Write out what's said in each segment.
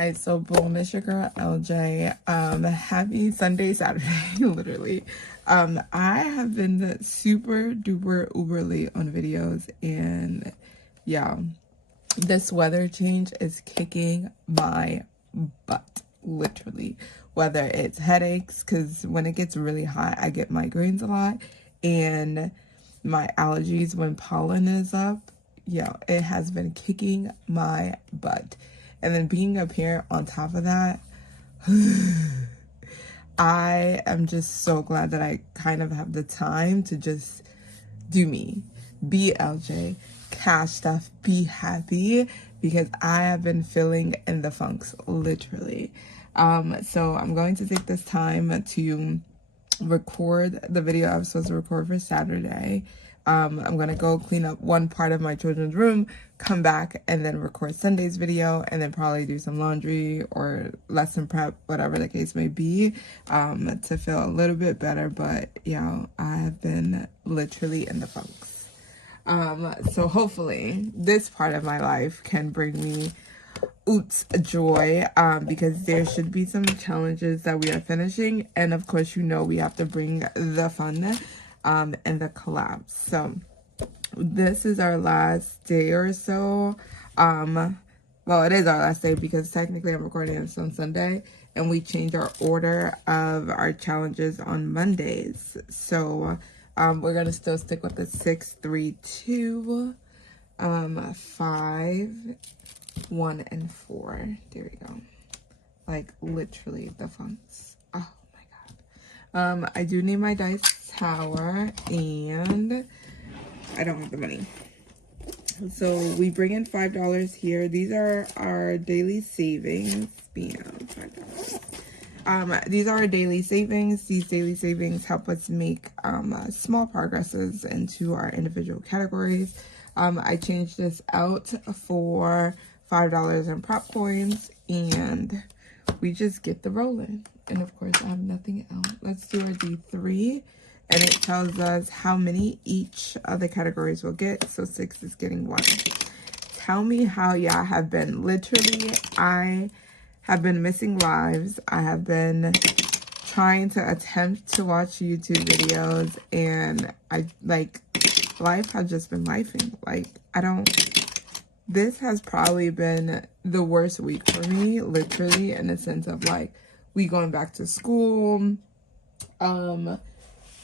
Alright, so boom, it's your girl LJ. Happy Sunday, Saturday, literally. I have been super duper uberly on videos, and yeah, this weather change is kicking my butt, literally. Whether it's headaches, because when it gets really hot, I get migraines a lot, and my allergies when pollen is up. Yeah, it has been kicking my butt. And then being a parent on top of that, I am just so glad that I kind of have the time to just do me, be LJ, cash stuff, be happy, because I have been feeling in the funks, literally. So I'm going to take this time to record the video I was supposed to record for Saturday. I'm gonna go clean up one part of my children's room, come back, and then record Sunday's video, and then probably do some laundry or lesson prep, whatever the case may be, to feel a little bit better. But yeah, I have been literally in the funks. So hopefully this part of my life can bring me joy, because there should be some challenges that we are finishing, and of course, you know, we have to bring the fun and the collabs. So this is our last day or so. Well, it is our last day because technically I'm recording this on Sunday, and we change our order of our challenges on Mondays. So we're gonna still stick with the 6, 3, 2, 5, 1, and 4. There we go. Like literally the funks. Oh my god. I do need my dice tower, and I don't have the money. So we bring in $5 here. These are our daily savings. Bam, $5. These are our daily savings. These daily savings help us make small progresses into our individual categories. I changed this out for $5 in prop coins, and we just get the rolling. And of course, I have nothing else. Let's do our D3, and it tells us how many each of the categories will get. So 6 is getting 1. Tell me how y'all have been. Literally, I have been missing lives. I have been trying to attempt to watch YouTube videos, and life has just been lifing. This has probably been the worst week for me, literally, in the sense of we going back to school,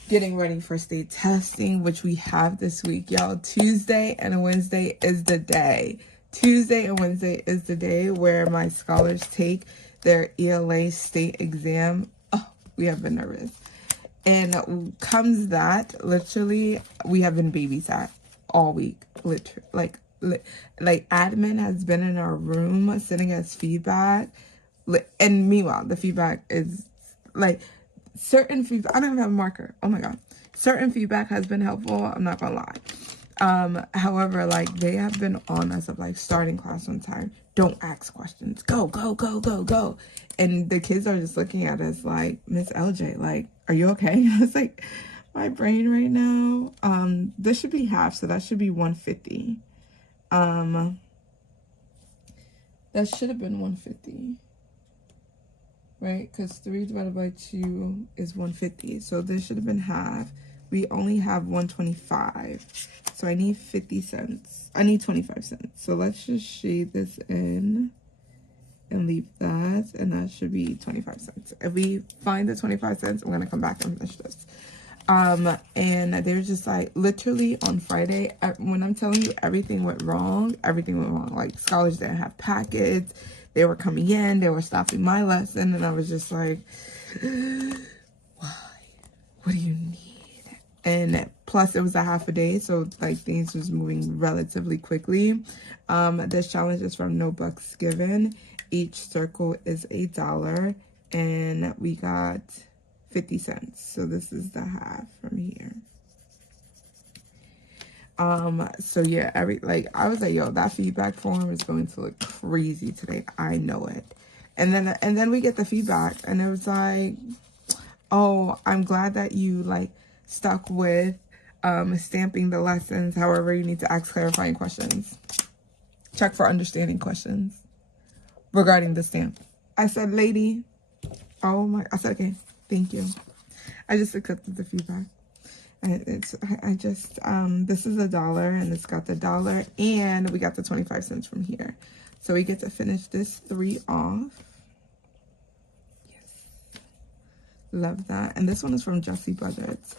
getting ready for state testing, which we have this week, y'all. Tuesday and Wednesday is the day. Tuesday and Wednesday is the day where my scholars take their ELA state exam. Oh, we have been nervous. And comes that, literally, we have been babysat all week, literally, like admin has been in our room sending us feedback, and meanwhile the feedback is certain feedback. I don't even have a marker. Oh my god. Certain feedback has been helpful, I'm not gonna lie. However, they have been on us of starting class on time, don't ask questions, go, and the kids are just looking at us like, Miss LJ, are you okay? I was like, my brain right now. This should be half, so that should be 150. That should have been 150, right? Because 3 divided by 2 is 150. So this should have been half. We only have 125. So I need 50 cents. I need 25 cents. So let's just shade this in and leave that. And that should be 25 cents. If we find the 25 cents, I'm going to come back and finish this. And they're just literally on Friday, when I'm telling you everything went wrong. Scholars didn't have packets, they were coming in, they were stopping my lesson, and I was just like, why? What do you need? And plus it was a half a day, so things was moving relatively quickly. This challenge is from No Bucks Given. Each circle is $1, and we got 50 cents. So this is the half from here. So yeah, I was like, yo, that feedback form is going to look crazy today. I know it. And then we get the feedback, and it was like, oh, I'm glad that you stuck with stamping the lessons. However, you need to ask clarifying questions. Check for understanding questions. regarding the stamp. I said, lady, oh my, I said, okay, thank you. I just accepted the feedback. And this is $1 and it's got the $1 and we got the 25 cents from here. So we get to finish this 3 off. Yes. Love that. And this one is from Jessie Budgets.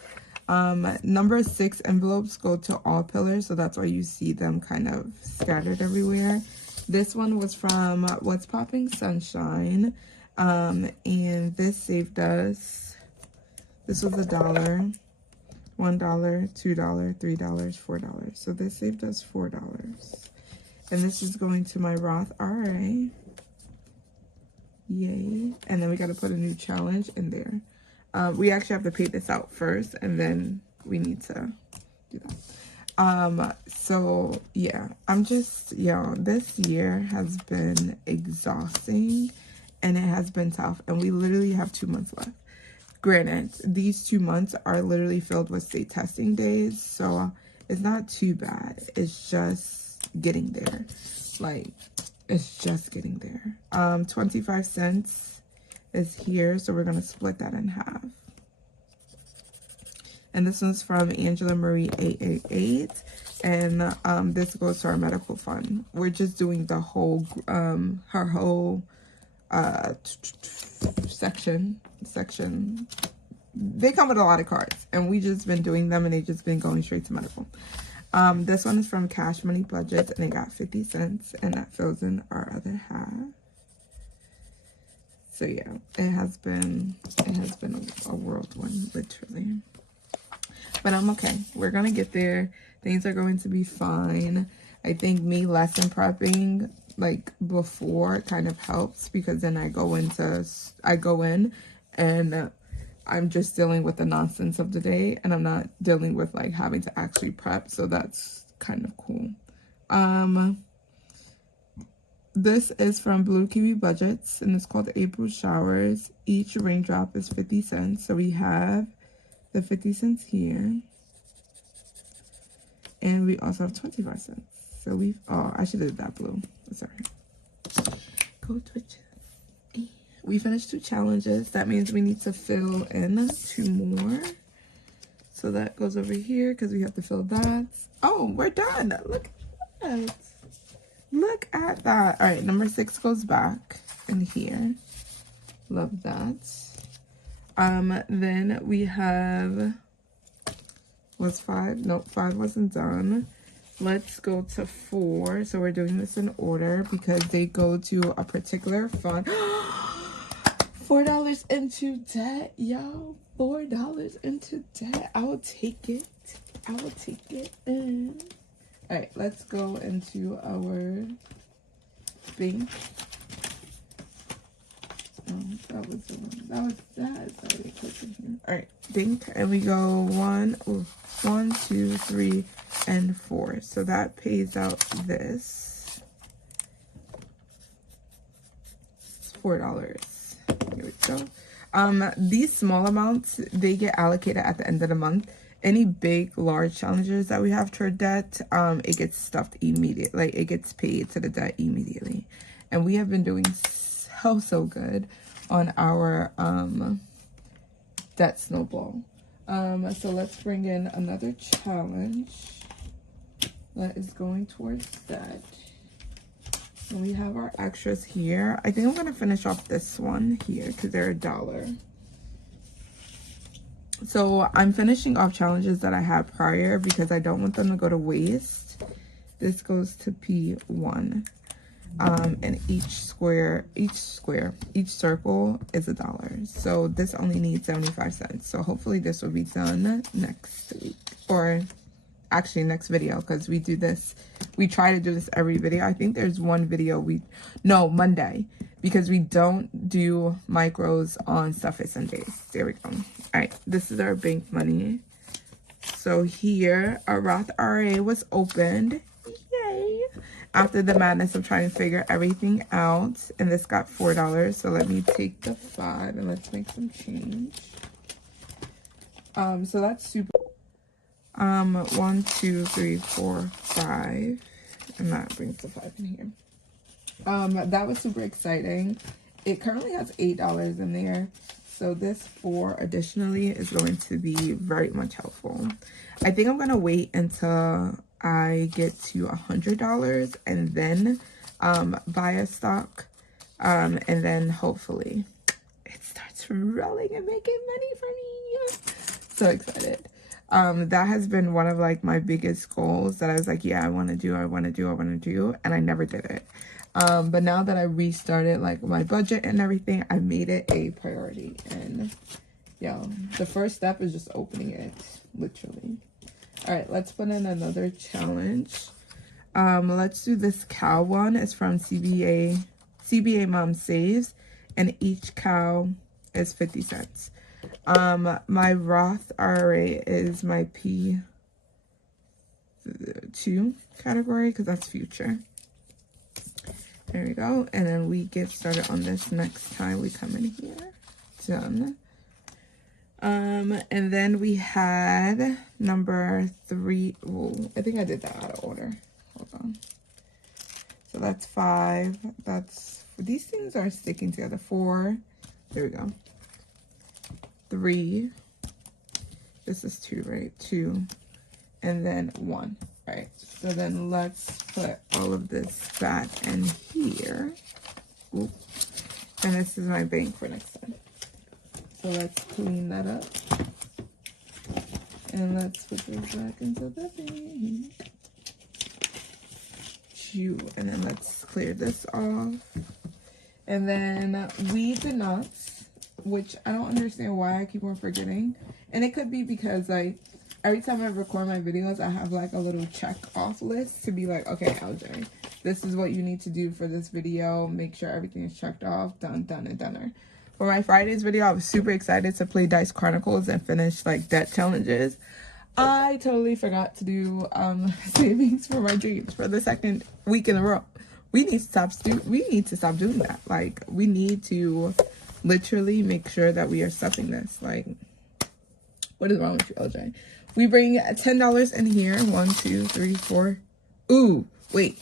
Number 6 envelopes go to all pillars, so that's why you see them kind of scattered everywhere. This one was from What's Popping Sunshine. And this saved us, this was $1, $1, $2, $3, $4. So this saved us $4. And this is going to my Roth RA. Yay. And then we got to put a new challenge in there. We actually have to pay this out first, and then we need to do that. So yeah, I'm just, this year has been exhausting and it has been tough, and we literally have 2 months left. Granted, these 2 months are literally filled with state testing days, so it's not too bad. It's just getting there. Like, it's just getting there. 25 cents is here, so we're gonna split that in half. And this one's from Angela Marie 888, and this goes to our medical fund. We're just doing the whole her whole section. They come with a lot of cards, and we just been doing them, and they just been going straight to medical. This one is from Cash Money Budgets, and they got 50 cents, and that fills in our other half. So yeah, it has been a whirlwind, literally. But I'm okay. We're gonna get there. Things are going to be fine. I think me lesson prepping like before kind of helps, because then I go in and I'm just dealing with the nonsense of the day, and I'm not dealing with like having to actually prep. So that's kind of cool. This is from Blue Kiwi Budgets, and it's called April Showers. Each raindrop is 50 cents. So we have the 50 cents here. And we also have 25 cents. So I should have did that blue. Sorry. Go Twitch. We finished 2 challenges. That means we need to fill in 2 more. So that goes over here because we have to fill that. Oh, we're done. Look at that. Look at that. All right, number 6 goes back in here. Love that. Then we have, was 5? Nope, 5 wasn't done. Let's go to 4. So we're doing this in order because they go to a particular fund. $4 into debt, yo. $4 into debt. I will take it. I will take it. All right, let's go into our bank. That was the one. That is already clicked in here. All right, bank, and we go 1, 2, 3, and 4. So that pays out this. It's $4. Here we go. These small amounts, they get allocated at the end of the month. Any big, large challenges that we have toward debt, it gets stuffed immediately. Like, it gets paid to the debt immediately. And we have been doing so good on our debt snowball. So let's bring in another challenge that is going towards debt. And we have our extras here. I think I'm gonna finish off this one here because they're $1. So I'm finishing off challenges that I had prior because I don't want them to go to waste. This goes to P1. And each circle is $1. So this only needs 75 cents. So hopefully this will be done next week, or actually next video, because we try to do this every video. I think there's one video Monday, because we don't do micros on stuff at Sundays. There we go. All right, this is our bank money. So here, our Roth RA was opened. Yay! After the madness of trying to figure everything out. And this got $4. So let me take the 5 and let's make some change. So that's super. 1, 2, 3, 4, 5. And that brings the 5 in here. That was super exciting. It currently has $8 in there. So this 4 additionally is going to be very much helpful. I think I'm going to wait until I get to $100 and then buy a stock. And then hopefully it starts rolling and making money for me. So excited. That has been one of like my biggest goals that I was like, yeah, I want to do, and I never did it. But now that I restarted like my budget and everything, I made it a priority. And yo, the first step is just opening it, literally. All right, let's put in another challenge. Let's do this cow one. It's from CBA Mom Saves, and each cow is 50 cents. My Roth IRA is my P2 category because that's future. There we go. And then we get started on this next time we come in here. Done. And then we had number 3. Well, I think I did that out of order. Hold on. So that's 5. These things are sticking together. 4. There we go. 3. This is 2, right? 2. And then 1. Right. So then let's put all of this back in here. Oop. And this is my bank for next time. So let's clean that up. And let's put this back into the bank. And then let's clear this off. And then weeds and nuts, which I don't understand why I keep on forgetting. And it could be because like every time I record my videos, I have like a little check off list to be like, okay, LJ, this is what you need to do for this video. Make sure everything is checked off, done, and done. For my Friday's video, I was super excited to play Dice Chronicles and finish like debt challenges. I totally forgot to do savings for my dreams for the second week in a row. We need to stop doing that. Like, we need to literally make sure that we are stopping this. Like, what is wrong with you, LJ? We bring $10 in here. 1, 2, 3, 4. Ooh, wait.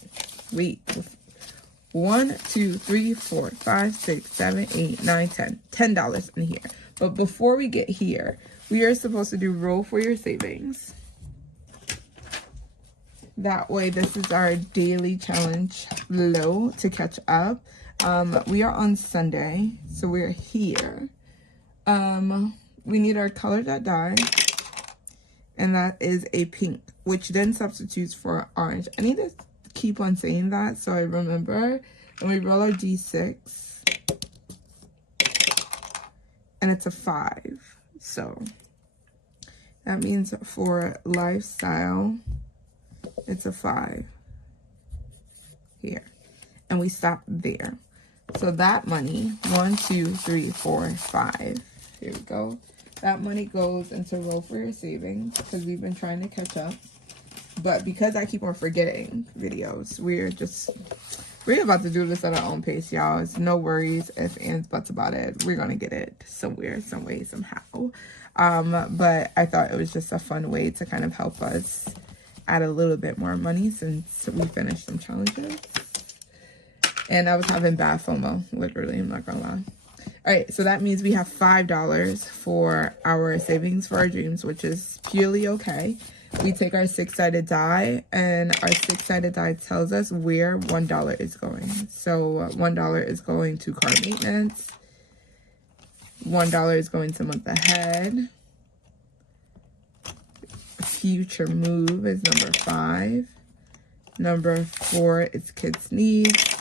1, 2, 3, 4, 5, 6, 7, 8, 9, 10. $10 in here. But before we get here, we are supposed to do roll for your savings. That way, this is our daily challenge low to catch up. We are on Sunday, so we're here. We need our color.dye, and that is a pink, which then substitutes for orange. I need to keep on saying that so I remember. And we roll our D6, and it's a 5. So that means for lifestyle, it's a 5 here. And we stop there. So that money, 1, 2, 3, 4, 5. Here we go. That money goes into roll for your savings because we've been trying to catch up. But because I keep on forgetting videos, we're about to do this at our own pace, y'all. It's no worries, if ands, buts about it. We're going to get it somewhere, some way, somehow. But I thought it was just a fun way to kind of help us add a little bit more money since we finished some challenges. And I was having bad FOMO, literally, I'm not going to lie. All right, so that means we have $5 for our savings for our dreams, which is purely okay. We take our 6-sided die, and our 6-sided die tells us where $1 is going. So $1 is going to car maintenance. $1 is going to month ahead. Future move is number 5. Number 4 is kids' needs.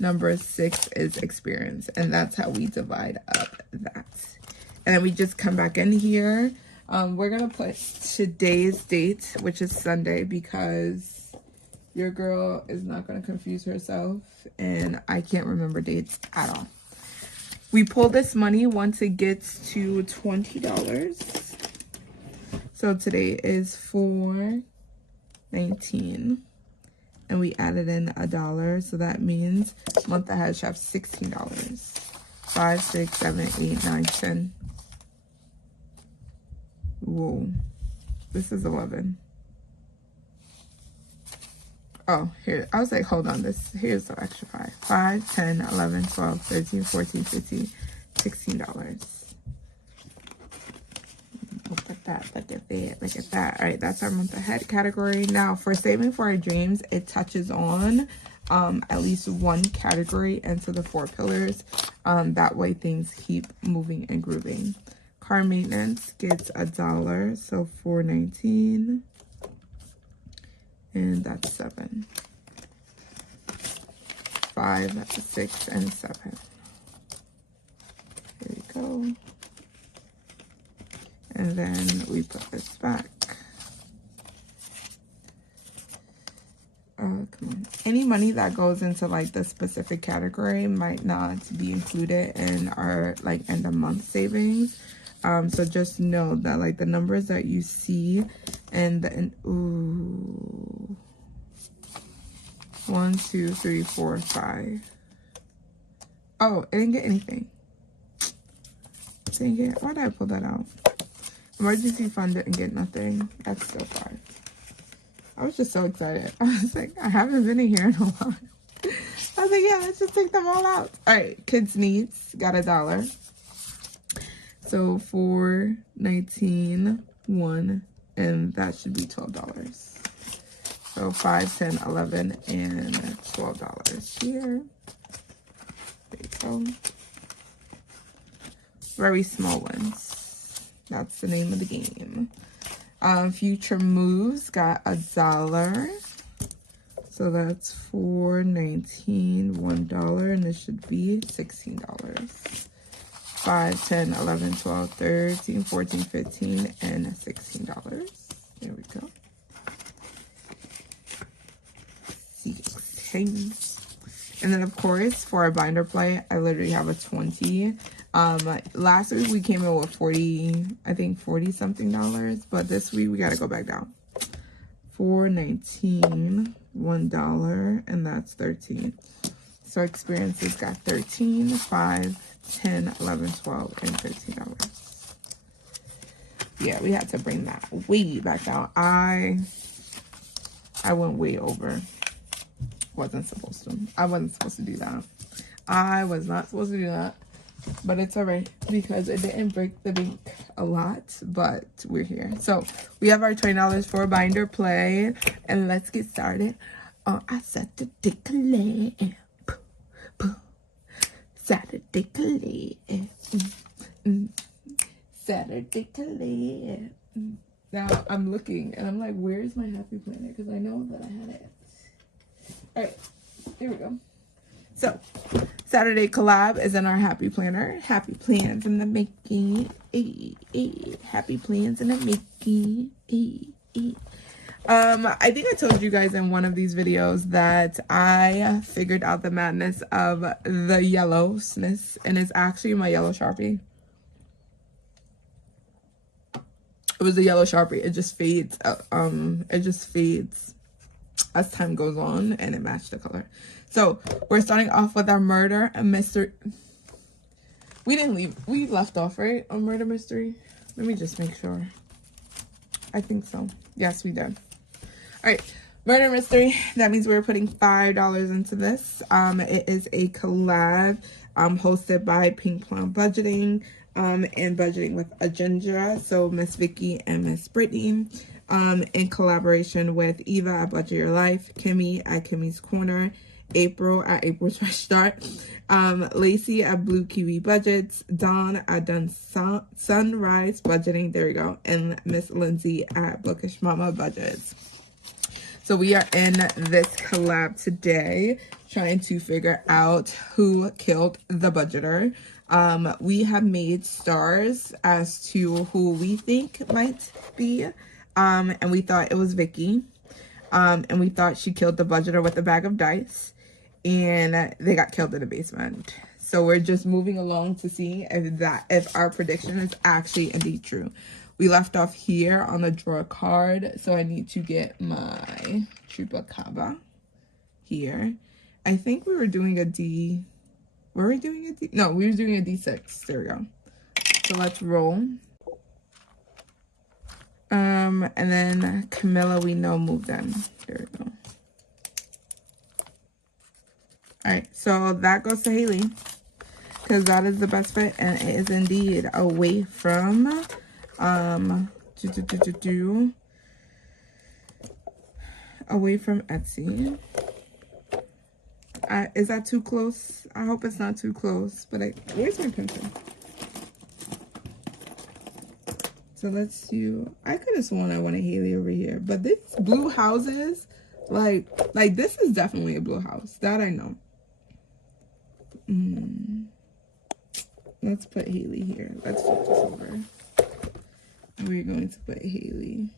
Number 6 is experience, and that's how we divide up that. And then we just come back in here. We're gonna put today's date, which is Sunday, because your girl is not gonna confuse herself, and I can't remember dates at all. We pull this money once it gets to $20. So today is 4/19. And we added in $1, so that means month ahead should have $16. 5, 6, 7, 8, 9, 10. Whoa, this is 11. Oh, here. I was like, hold on. Here's the extra 5. 5, 10, 11, 12, 13, 14, 15, $16. Look at that. Look at that. Look at that. All right, that's our month ahead category. Now, for saving for our dreams, it touches on at least one category into the 4 pillars. That way things keep moving and grooving. Car maintenance gets $1, so $4.19. And that's 7. 5, 6, and 7. There we go. And then we put this back. Come on. Any money that goes into like the specific category might not be included in our like end of month savings. So just know that like the numbers that you see and ooh, 1, 2, 3, 4, 5. Oh, I didn't get anything. Dang it. Why did I pull that out? Emergency fund didn't get nothing. That's so far. I was just so excited. I was like, I haven't been in here in a while. I was like, yeah, let's just take them all out. All right, kids needs got $1. So $4.19, 1, and that should be $12. So 5, 10, 11, and $12 here. There you go. Very small ones. That's the name of the game. Future moves got $1. So that's $4.19, $1, and this should be $16. 5, 10, 11, 12, 13, 14, 15, and $16. There we go. 16. And then of course for our binder play, I literally have a 20. Last week we came in with 40, I think 40 something dollars, but this week we got to go back down. $4.19, $1, and that's 13. So experiences got 13, 5, 10, 11, 12, and $13. Yeah, we had to bring that way back down. I went way over. Wasn't supposed to. I wasn't supposed to do that. I was not supposed to do that. But it's all right because it didn't break the bank a lot, but we're here. So we have our $20 for binder play, and let's get started. I Saturday Collab. Saturday Collab. Saturday Collab. Now I'm looking and I'm like, where's my happy planner? Because I know that I had it. All right, here we go. So, Saturday Collab is in our happy planner. Happy plans in the making. Happy plans in the making. I think I told you guys in one of these videos that I figured out the madness of the yellowness, and it's actually my yellow Sharpie. It was a yellow Sharpie. It just fades. It just fades as time goes on, and it matched the color. So we're starting off with our murder and mystery. We left off, right, on murder mystery? Let me just make sure. I think so. Yes, we did. All right, murder mystery. That means we're putting $5 into this. It is a collab hosted by Pink Plum Budgeting and Budgeting with a Ginger. So Miss Vicky and Miss Brittany. In collaboration with Eva at Budget Your Life, Kimmy at Kimmy's Corner, April at April's Fresh Start, Lacy at Blue Kiwi Budgets, Dawn at Sunrise Budgeting, there we go, and Miss Lindsay at Bookish Mama Budgets. So we are in this collab today, trying to figure out who killed the budgeter. We have made stars as to who we think might be. And we thought it was Vicky. And we thought she killed the budgeter with a bag of dice. And they got killed in the basement. So we're just moving along to see if our prediction is actually indeed true. We left off here on the draw card. So I need to get my Chupacabra here. I think we were doing a D. Were we doing a D? No, we were doing a D6. There we go. So let's roll. And then Camilla, we know, moved in. There we go. right, so that goes to Haley, because that is the best fit, and it is indeed away from away from Etsy. Is that too close? I hope it's not too close, but where's my pencil? So let's do, I could have sworn I wanted Haley over here, but these blue houses, like this is definitely a blue house. That I know. Let's put Haley here. Let's flip this over. We're going to put Haley.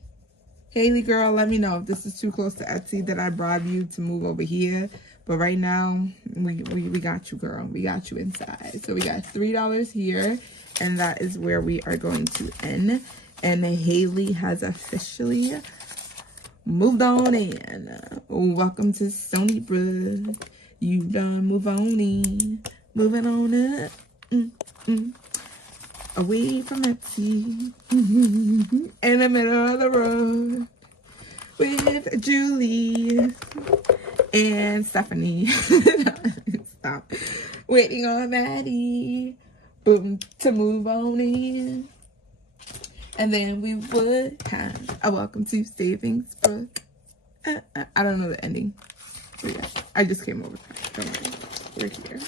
Haley girl, let me know if this is too close to Etsy, that I bribe you to move over here. But right now, we got you, girl. We got you inside. So we got $3 here, and that is where we are going to end. And Haley has officially moved on in. Welcome to Stony Brook. You done move on in. Moving on up. Away from Etsy. In the middle of the road. With Julie and Stephanie. Stop. Waiting on Maddie. Boom. To move on in. And then we would have a welcome to Savings Brook. I don't know the ending. But yeah, I just came over. Don't worry. We're here.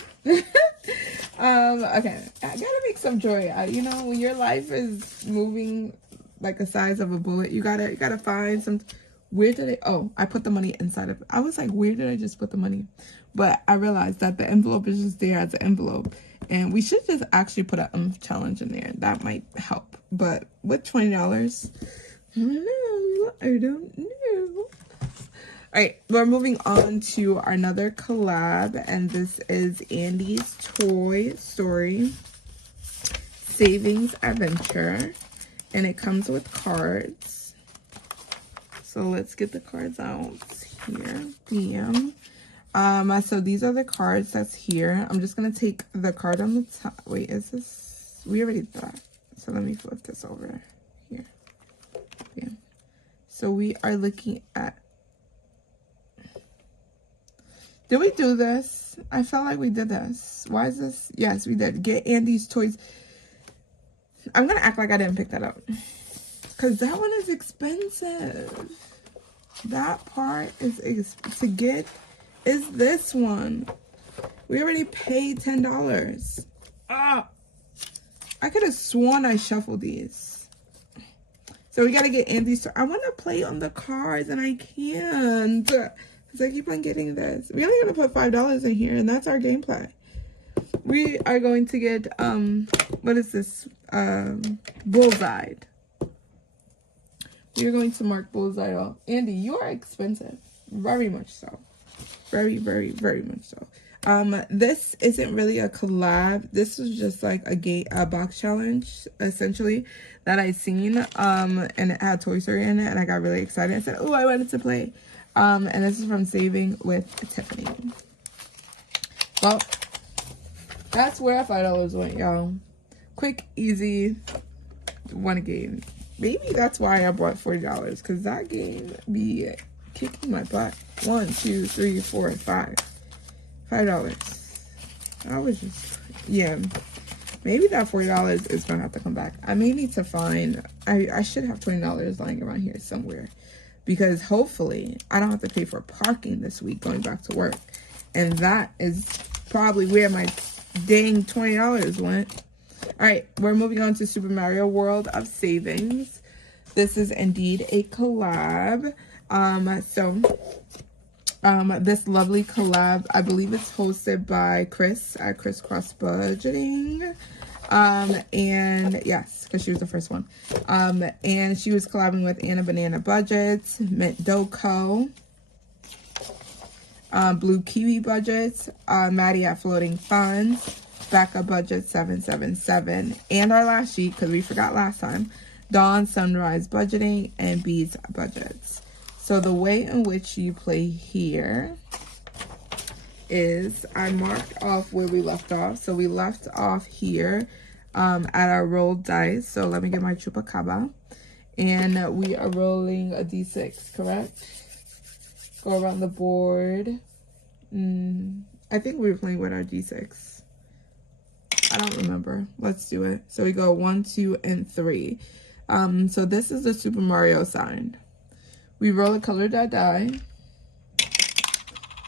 Okay. I gotta make some joy out. You know, when your life is moving like the size of a bullet, you gotta find some. Where did I put the money inside of it. I was like, where did I just put the money? But I realized that the envelope is just there as an envelope. And we should just actually put a challenge in there. That might help. But with $20, I don't know. All right, we're moving on to another collab. And this is Andy's Toy Story Savings Adventure. And it comes with cards. So let's get the cards out here. Bam. So these are the cards that's here. I'm just gonna take the card on the top. Wait, is this? We already did that. So let me flip this over here. Bam. So we are looking at. Did we do this? I felt like we did this. Why is this? Yes, we did. Get Andy's Toys. I'm gonna act like I didn't pick that up. Because that one is expensive. That part is to get is this one. We already paid $10. Ah, I could have sworn I shuffled these. So we got to get Andy's. I want to play on the cards and I can't. Because I keep on getting this. We're only going to put $5 in here and that's our gameplay. We are going to get, what is this? Bullseye. You're going to mark Bullseye off. Andy, you are expensive. Very much so. Very, very, very much so. This isn't really a collab. This was just like a box challenge, essentially, that I seen. And it had Toy Story in it, and I got really excited. I said, oh, I wanted to play. And this is from Saving with Tiffany. Well, that's where $5 went, y'all. Quick, easy, one game. Maybe that's why I bought $40, because that game be kicking my butt. 1, 2, 3, 4, 5. $5. I was just, yeah. Maybe that $40 is gonna have to come back. I may need to find. I should have $20 lying around here somewhere, because hopefully I don't have to pay for parking this week going back to work, and that is probably where my dang $20 went. All right, we're moving on to Super Mario World of Savings. This is indeed a collab. This lovely collab, I believe it's hosted by Chris at Crisscross Budgeting. And yes, because she was the first one. And she was collabing with Anna Banana Budgets, Mint Dough Co., Blue Kiwi Budgets, Maddie at Floating Funds, Becca Budget 777, and our last sheet, because we forgot last time, Dawn Sunrise Budgeting, and Bees Budgets. So the way in which you play here is I marked off where we left off. So we left off here at our rolled dice. So let me get my chupacabra. And we are rolling a d6, correct? Go around the board. I think we were playing with our D6. I don't remember. Let's do it. So we go 1, 2, and 3. So this is the Super Mario sign. We roll a color die,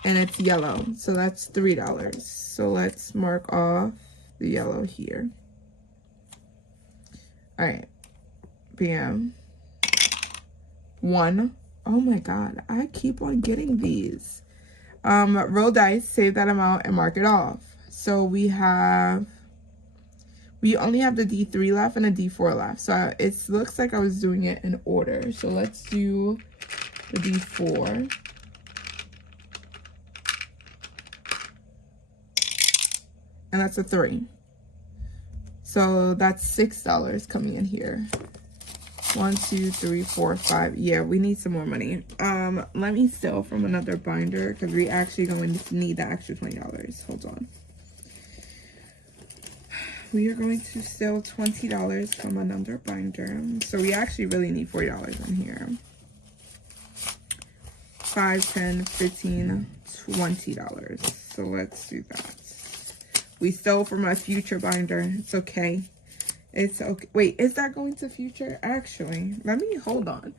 and it's yellow. So that's $3. So let's mark off the yellow here. All right. Bam. 1. Oh my God. I keep on getting these. Roll dice, save that amount, and mark it off. So we only have the D3 left and a D4 left. So it looks like I was doing it in order. So let's do the D4. And that's a 3. So that's $6 coming in here. 1, 2, 3, 4, 5. Yeah, we need some more money. Let me steal from another binder because we actually going to need the extra $20. Hold on. We are going to steal $20 from another binder. So we actually really need $40 in here. 5, 10, 15, $20. So let's do that. We stole from a future binder. It's okay. It's okay. Wait, is that going to future? Actually, let me hold on.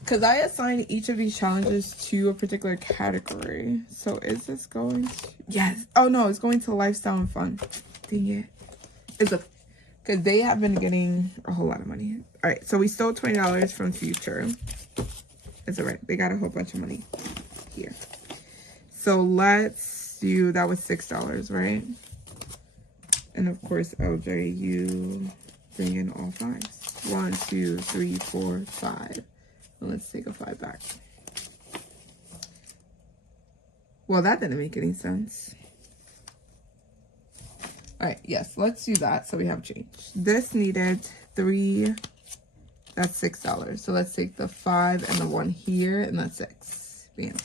Because I assigned each of these challenges to a particular category. So is this going to... Yes. Oh, no, it's going to lifestyle and fun. Dang it. It's okay. Because they have been getting a whole lot of money. All right, so we stole $20 from future. It's all right. They got a whole bunch of money here. So let's do... That was $6, right? And of course, LJ, you bring in all 5s. 1, 2, 3, 4, 5. And let's take a 5 back. Well, that didn't make any sense. All right, yes, let's do that. So we have change. This needed 3. That's $6. So let's take the 5 and the 1 here, and that's 6. Bam.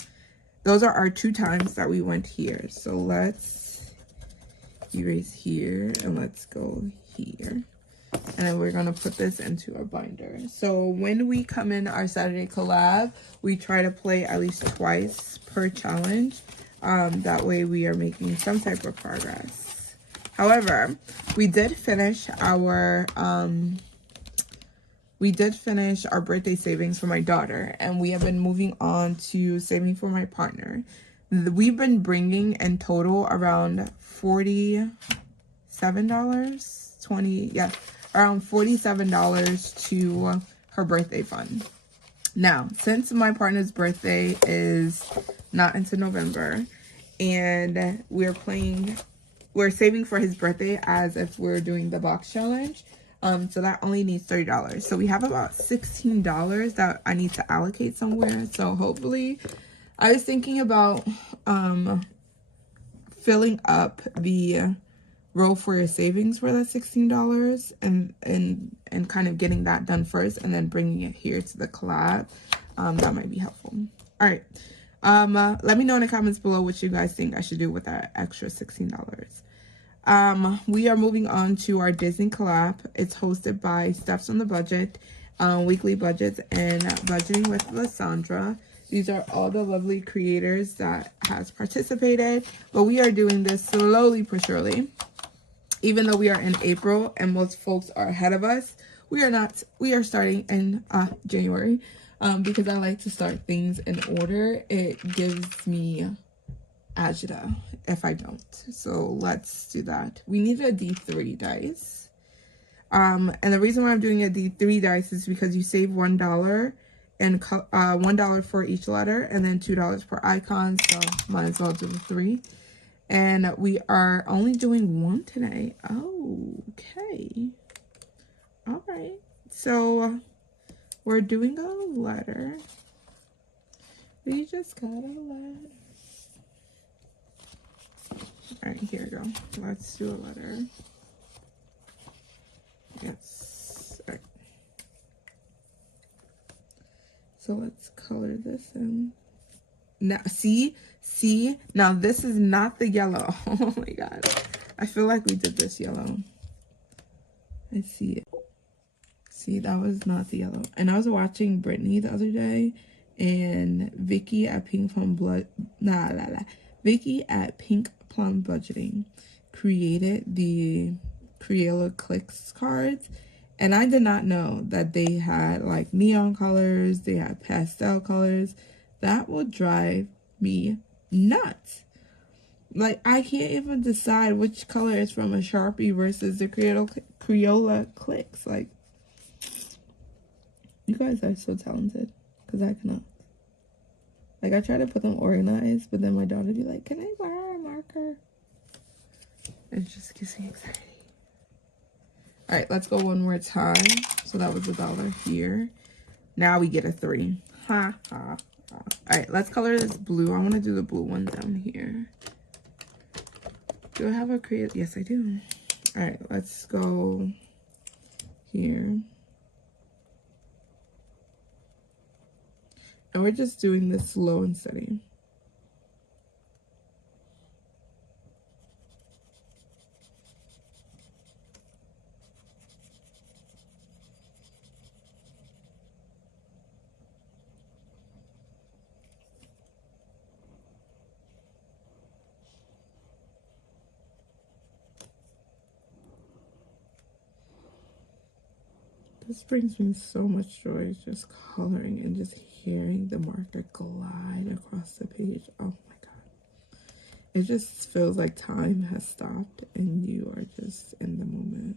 Those are our 2 times that we went here. So let's erase here and let's go here, and then we're gonna put this into our binder. So when we come in our Saturday collab, we try to play at least twice per challenge. That way we are making some type of progress. However, we did finish our birthday savings for my daughter, and we have been moving on to saving for my partner. We've been bringing in total around $47, around $47 to her birthday fund. Now, since my partner's birthday is not until November, and we're saving for his birthday as if we're doing the box challenge. So that only needs $30. So we have about $16 that I need to allocate somewhere. So hopefully, I was thinking about filling up the row for your savings for that $16 and kind of getting that done first and then bringing it here to the collab. That might be helpful. All right. Let me know in the comments below what you guys think I should do with that extra $16. We are moving on to our Disney collab. It's hosted by Steps on the Budget, Weekly Budgets, and Budgeting with Lysandra. These are all the lovely creators that has participated, but we are doing this slowly but surely. Even though we are in April and most folks are ahead of us, we are not. We are starting in January because I like to start things in order. It gives me agita if I don't. So let's do that. We need a D3 dice. And the reason why I'm doing a D3 dice is because you save $1 and $1 for each letter and then $2 per icon. So might as well do the 3. And we are only doing 1 today. Oh, okay. All right. So we're doing a letter. We just got a letter. All right, here we go. Let's do a letter. Yes. All right. So let's color this in. Now, see, now this is not the yellow. Oh my God. I feel like we did this yellow. I see it. See, that was not the yellow. And I was watching Brittany the other day, and Vicky at Pink plum budgeting created the Crayola Clicks cards, and I did not know that they had like neon colors, they had pastel colors. That will drive me nuts. Like, I can't even decide which color is from a Sharpie versus the Crayola Clicks. Like, you guys are so talented, because I cannot. Like, I try to put them organized, but then my daughter be like, can I borrow a marker? It just gives me anxiety. All right, let's go one more time. So that was $1 here. Now we get a 3. Ha, ha, ha. All right, let's color this blue. I want to do the blue one down here. Do I have a create? Yes, I do. All right, let's go here. And we're just doing this slow and steady. This brings me so much joy, just coloring and just hearing the marker glide across the page. Oh my God. It just feels like time has stopped and you are just in the moment.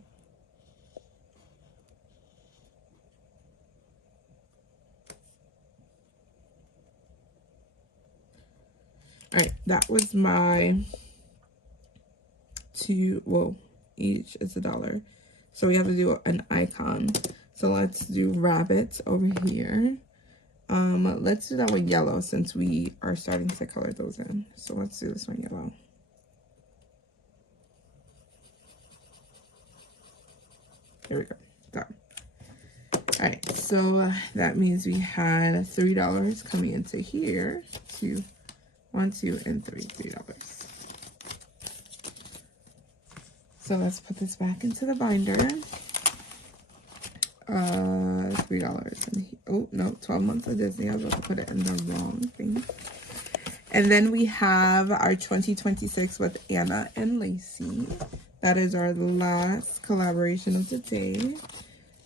All right, that was my each is $1. So we have to do an icon. So let's do rabbits over here. Let's do that with yellow since we are starting to color those in. So let's do this one yellow. Here we go. Done. All right, so that means we had $3 coming into here. 1, 2, and 3. $3. So let's put this back into the binder. $3. And oh no, 12 months of Disney. I was about to put it in the wrong thing. And then we have our 2026 with Anna and Lacy. That is our last collaboration of the day.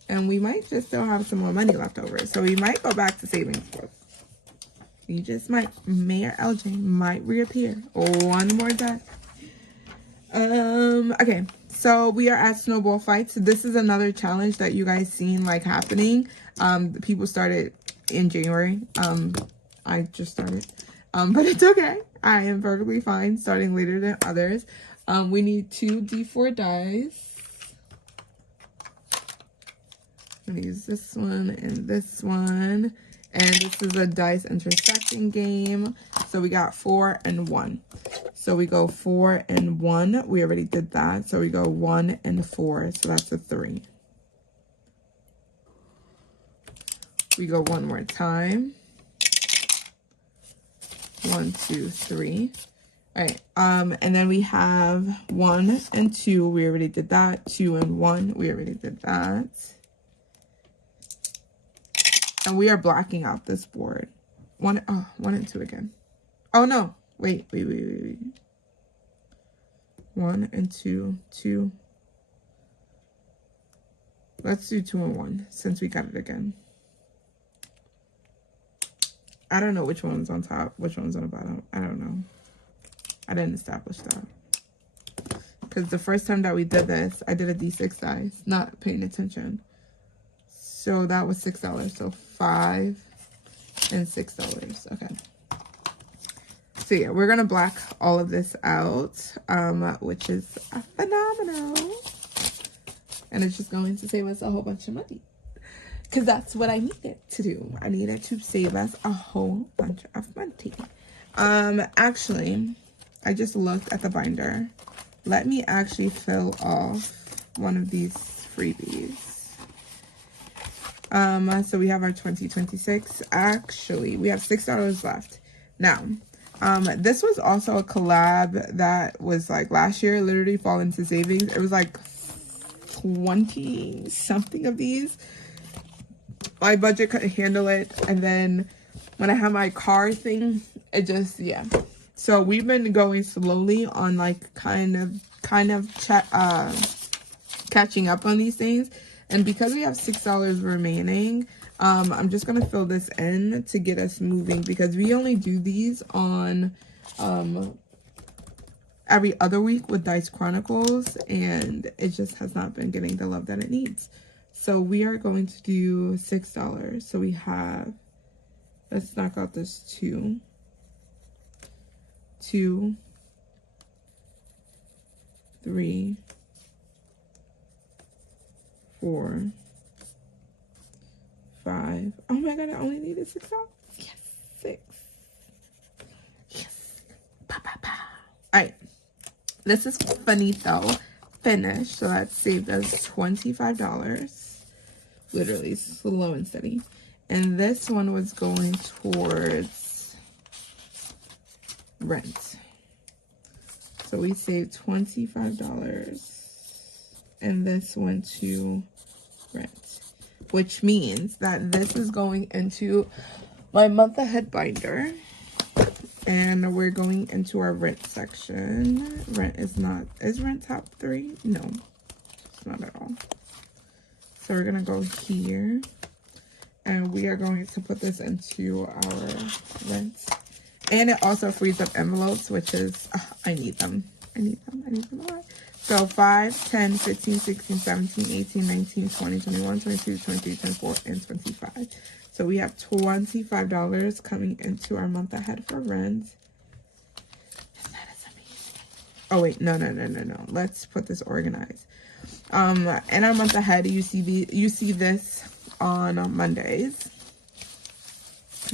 And we might just still have some more money left over. So we might go back to savings book. We just might. Mayor LJ might reappear one more time. Okay, so we are at snowball fights. This is another challenge that you guys seen like happening. People started in January. I just started. But it's okay. I am perfectly fine starting later than others. We need 2 D4 dice. I'm gonna use this one and this one. And this is a dice intersecting game. So we got 4 and 1. So we go 4 and 1. We already did that. So we go 1 and 4. So that's a 3. We go one more time. 1, 2, 3. All right. And then we have 1 and 2. We already did that. 2 and 1. We already did that. And we are blacking out this board. 1 and 2 again. Oh no. Wait. 1 and 2, 2. Let's do 2 and 1 since we got it again. I don't know which one's on top, which one's on the bottom. I don't know. I didn't establish that. Because the first time that we did this, I did a D6 dice, not paying attention. So that was $6. So $5 and $6. Okay. So yeah, we're gonna black all of this out, which is phenomenal. And it's just going to save us a whole bunch of money. Because that's what I needed to do. I needed to save us a whole bunch of money. Actually, I just looked at the binder. Let me actually fill off one of these freebies. So we have our 2026. Actually, we have $6 left. Now, this was also a collab that was like last year, literally fall into savings. It was like 20 something of these. My budget couldn't handle it. And then when I had my car thing, it just, yeah. So we've been going slowly on like kind of catching up on these things. And because we have $6 remaining, I'm just gonna fill this in to get us moving, because we only do these on every other week with Dice Chronicles, and it just has not been getting the love that it needs. So we are going to do $6. So we have, let's knock out this 2, 2, 3, 4, 5. Oh my god, I only needed $6. Yes, 6. Yes. Pa, pa, pa. All right, this is finito, finished. So that saved us $25. Literally slow and steady. And this one was going towards rent. So we saved $25. And this went to rent, which means that this is going into my month ahead binder, and we're going into our rent section. Rent is rent top 3? No, it's not at all. So we're gonna go here, and we are going to put this into our rent. And it also frees up envelopes, which is, I need them a lot. So 5, 10, 15, 16, 17, 18, 19, 20, 21, 22, 23, 24, and 25. So we have $25 coming into our month ahead for rent. And that is amazing. Oh wait, no. Let's put this organized. In our month ahead, you see this on Mondays.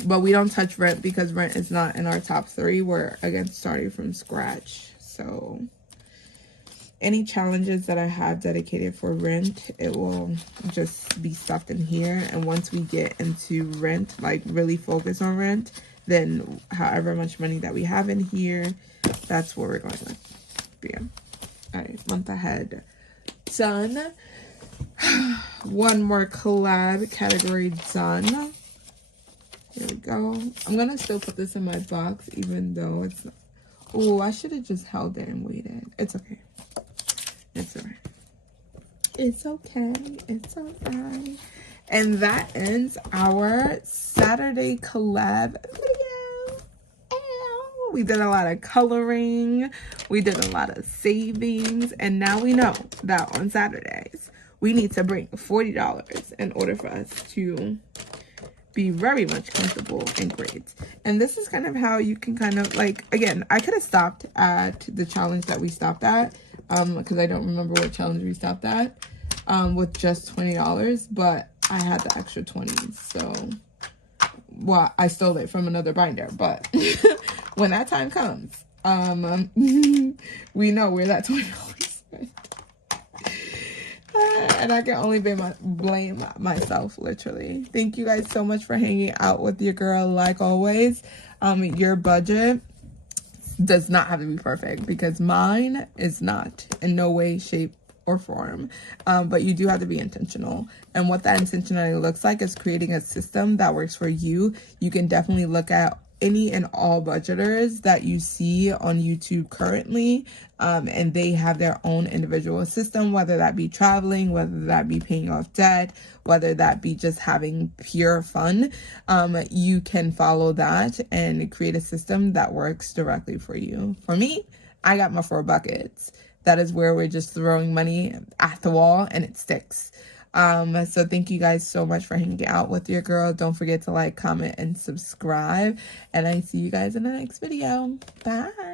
But we don't touch rent because rent is not in our top 3. We're again starting from scratch. So any challenges that I have dedicated for rent, it will just be stuffed in here. And once we get into rent, like really focus on rent, then however much money that we have in here, that's what we're going with. But yeah. All right, month ahead done. One more collab category done. Here we go. I'm gonna still put this in my box even though it's not. Oh, I should have just held it and waited. It's okay. It's alright. It's okay. It's alright. And that ends our Saturday collab video. Ow. We did a lot of coloring. We did a lot of savings. And now we know that on Saturdays, we need to bring $40 in order for us to be very much comfortable and great. And this is kind of how you can kind of like, again, I could have stopped at the challenge that we stopped at, because I don't remember what challenge we stopped at, with just $20, but I had the extra 20, so well, I stole it from another binder, but when that time comes, we know where that $20 went. And I can only blame myself, literally. Thank you guys so much for hanging out with your girl. Like always, your budget does not have to be perfect, because mine is not in no way, shape, or form. But you do have to be intentional. And what that intentionality looks like is creating a system that works for you. You can definitely look at any and all budgeters that you see on YouTube currently, and they have their own individual system, whether that be traveling, whether that be paying off debt, whether that be just having pure fun. You can follow that and create a system that works directly for you. For me, I got my 4 buckets. That is where we're just throwing money at the wall and it sticks. So thank you guys so much for hanging out with your girl. Don't forget to like, comment, and subscribe. And I see you guys in the next video. Bye.